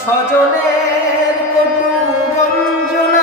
সজনের কটু বঞ্জনা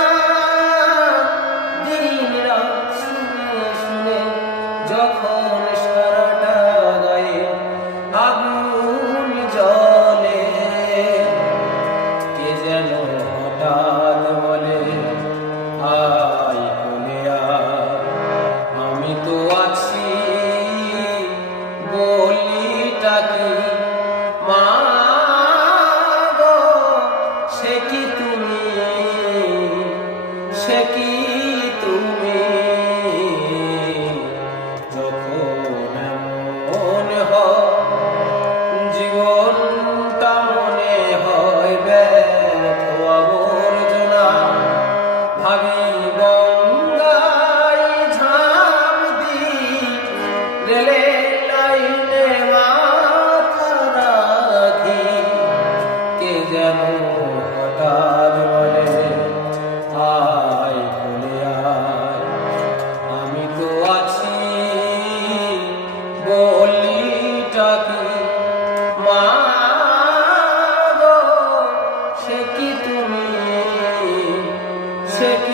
take